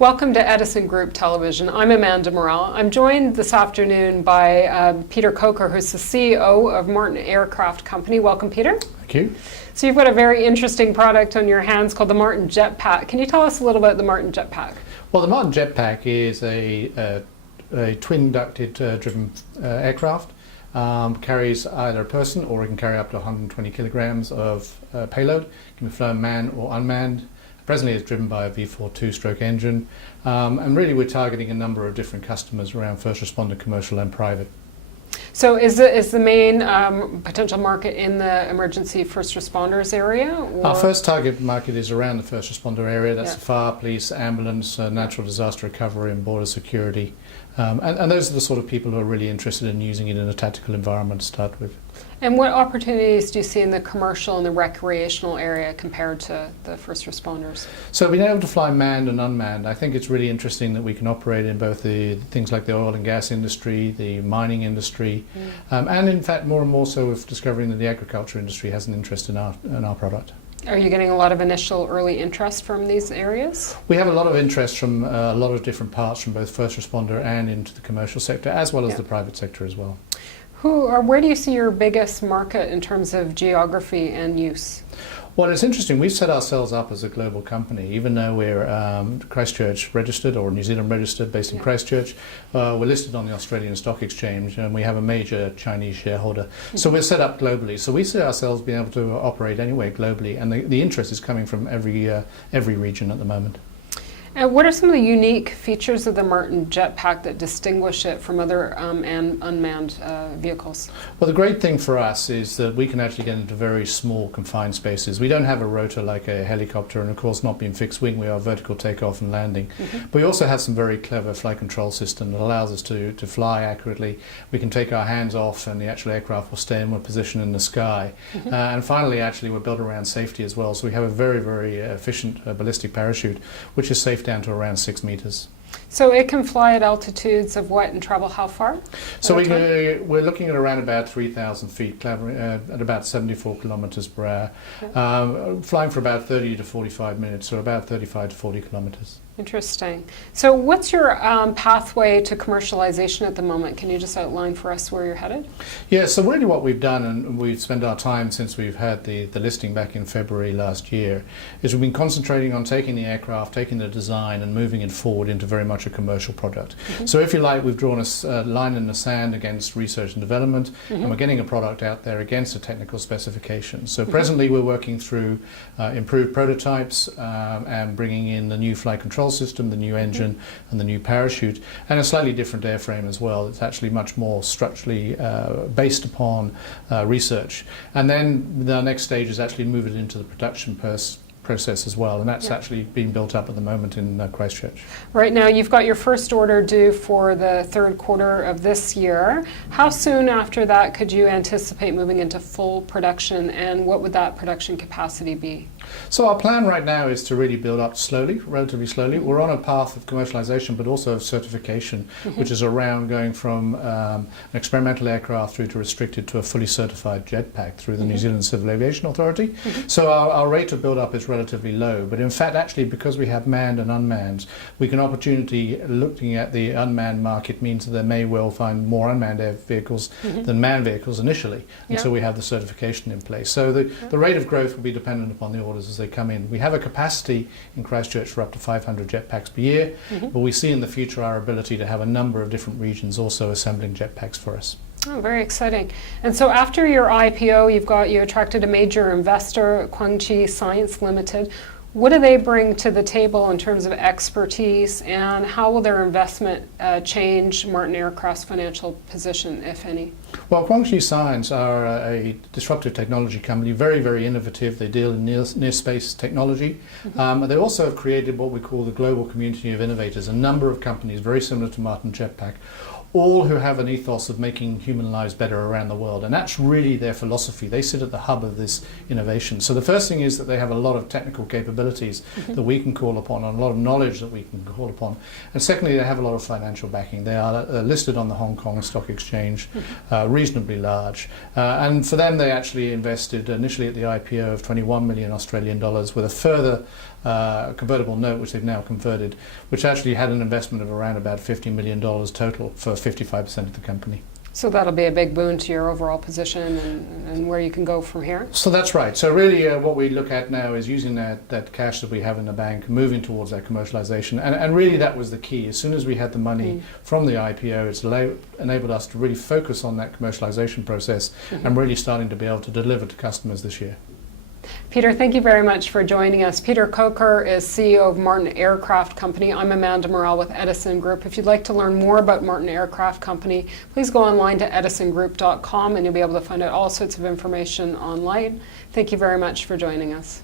Welcome to Edison Group Television. I'm Amanda Morrell. I'm joined this afternoon by Peter Coker, who's the CEO of Martin Aircraft Company. Welcome, Peter. Thank you. So you've got a very interesting product on your hands called the Martin Jetpack. Can you tell us a little about the Martin Jetpack? Well, the Martin Jetpack is a twin-ducted driven aircraft. Carries either a person or it can carry up to 120 kilograms of payload. It can be flown manned or unmanned. Presently it's driven by a V4 two-stroke engine, and really we're targeting a number of different customers around first responder, commercial and private. So is the main potential market in the emergency first responders area? Or? Our first target market is around the first responder area. That's the fire, police, ambulance, natural disaster recovery and border security. And those are the sort of people who are really interested in using it in a tactical environment to start with. And what opportunities do you see in the commercial and the recreational area compared to the first responders? So being able to fly manned and unmanned, I think it's really interesting that we can operate in both the things like the oil and gas industry, the mining industry, and in fact more and more so with discovering that the agriculture industry has an interest in our product. Are you getting a lot of initial early interest from these areas? We have a lot of interest from a lot of different parts from both first responder and into the commercial sector, as well as the private sector as well. Where do you see your biggest market in terms of geography and use? Well, it's interesting. We've set ourselves up as a global company, even though we're Christchurch registered or New Zealand registered, based in Christchurch. We're listed on the Australian Stock Exchange, and we have a major Chinese shareholder. So we're set up globally. So we see ourselves being able to operate anywhere globally, and the interest is coming from every region at the moment. And what are some of the unique features of the Martin Jetpack that distinguish it from other unmanned vehicles? Well, the great thing for us is that we can actually get into very small confined spaces. We don't have a rotor like a helicopter, and of course not being fixed wing, we are vertical takeoff and landing. But we also have some very clever flight control system that allows us to fly accurately. We can take our hands off and the actual aircraft will stay in one position in the sky. And finally, actually, we're built around safety as well. So we have a very, very efficient ballistic parachute, which is safe down to around 6 meters. So it can fly at altitudes of what and travel how far? So we're looking at around about 3,000 feet, at about 74 kilometers per hour, flying for about 30 to 45 minutes, or about 35 to 40 kilometers. Interesting. So what's your pathway to commercialization at the moment? Can you just outline for us where you're headed? Yeah, so really what we've done, and we've spent our time since we've had the listing back in February last year, is we've been concentrating on taking the aircraft, taking the design and moving it forward into very much a commercial product. So if you like, we've drawn a line in the sand against research and development, and we're getting a product out there against a technical specification. So presently we're working through improved prototypes and bringing in the new flight control system, the new engine and the new parachute, and a slightly different airframe as well. It's actually much more structurally based upon research. And then the next stage is actually move it into the production process as well, and that's actually being built up at the moment in Christchurch. Right now you've got your first order due for the third quarter of this year. How soon after that could you anticipate moving into full production, and what would that production capacity be? So our plan right now is to really build up slowly, relatively slowly. We're on a path of commercialization but also of certification, which is around going from an experimental aircraft through to restricted to a fully certified jetpack through the New Zealand Civil Aviation Authority. So our rate of build up is relatively low, but in fact actually because we have manned and unmanned, we can opportunity looking at the unmanned market means that they may well find more unmanned air vehicles than manned vehicles initially until we have the certification in place. So the rate of growth will be dependent upon the orders as they come in. We have a capacity in Christchurch for up to 500 jetpacks per year, but we see in the future our ability to have a number of different regions also assembling jetpacks for us. Oh, very exciting. And so after your IPO, you attracted a major investor, KuangChi Science Limited. What do they bring to the table in terms of expertise, and how will their investment change Martin Aircraft's financial position, if any? Well, KuangChi Science are a disruptive technology company, very, very innovative. They deal in near-space technology. They also have created what we call the global community of innovators, a number of companies very similar to Martin Jetpack, all who have an ethos of making human lives better around the world, and that's really their philosophy. They sit at the hub of this innovation. So the first thing is that they have a lot of technical capabilities that we can call upon, and a lot of knowledge that we can call upon. And secondly, they have a lot of financial backing. They are listed on the Hong Kong Stock Exchange, reasonably large. And for them, they actually invested initially at the IPO of 21 million Australian dollars with a further convertible note, which they've now converted, which actually had an investment of around about $50 million total for 55% of the company. So that'll be a big boon to your overall position and where you can go from here? So that's right. So really what we look at now is using that cash that we have in the bank, moving towards that commercialization. And really that was the key. As soon as we had the money from the IPO, it's enabled us to really focus on that commercialization process and really starting to be able to deliver to customers this year. Peter, thank you very much for joining us. Peter Coker is CEO of Martin Aircraft Company. I'm Amanda Morrell with Edison Group. If you'd like to learn more about Martin Aircraft Company, please go online to edisongroup.com and you'll be able to find out all sorts of information online. Thank you very much for joining us.